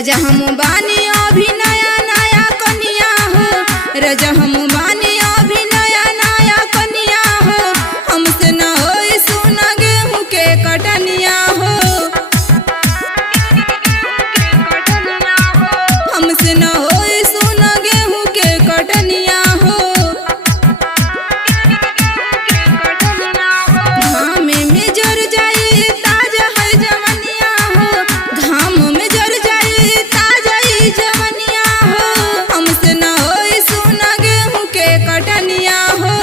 राजा हम बानी अभी नया नया कनिया हो, राजा हम बानी अभी नया नया कनिया हो। हमसे न होई सुना गेहूं के कटनिया हो, हमसे न होई सुना गेहूं के कटनिया हो। घाम में जर जाई ताजा है जवनिया हो, घाम में जर जाई ताजा ही जवनिया हो। हमसे न होई सुना गेहूं के कटनिया हो,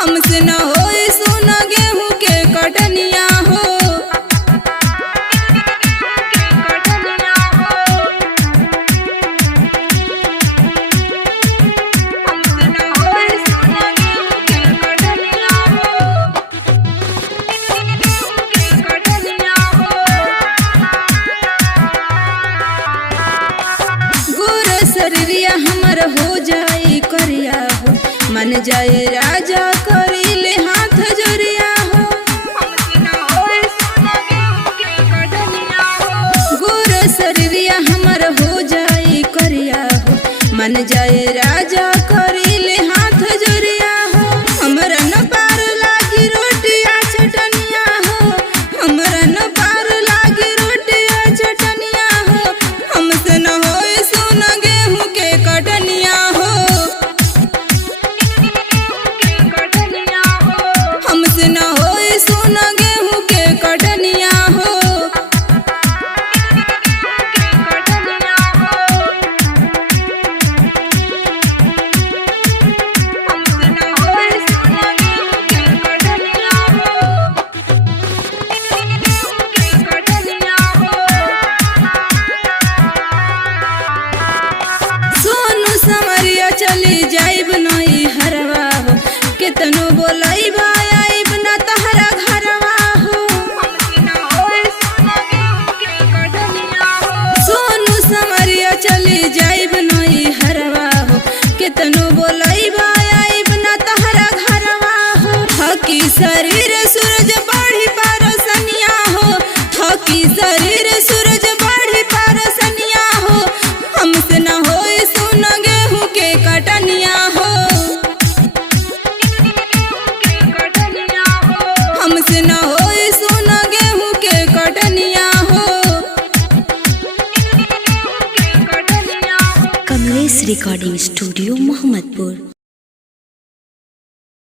हमसे न होई सुना गेहूं के कटनिया हो। शरीरिया हमर हो जाई करिया हो, मन जाए राजा करी ले हाथ जोरिया हो। गोर शरीरिया हमर हो जाई करिया हो, मन जाए राजा करी ले हाथ जोरिया हो। हमरा न पार लागी रोटिया चटनिया हो, हमरा न पार लागी रोटिया चटनिया हो। हमसे न होई सुना गेहूं के कटनिया हो, हमसे न होई सुना गेहूं के कटनिया हो। सोनू समरिया चली जाइब नई हरवा हो, केतनो बोलाइबा आइब न तहरा घरवा हो। सोनू समरिया चली जाइब नई हरवा हो, केतनो बोलाइबा आइब न तहरा घरवा हो। थकी शरीर सूरज बढ़ी पारसनिया हो, थकी शरीर सूरज बढ़ी पारसनिया हो। हमसे न होई सुना गेहूं के कटनिया हो, हमसे न होई सुना गेहूं के कटनिया हो। Kamlesh recording studio Mohammadpur.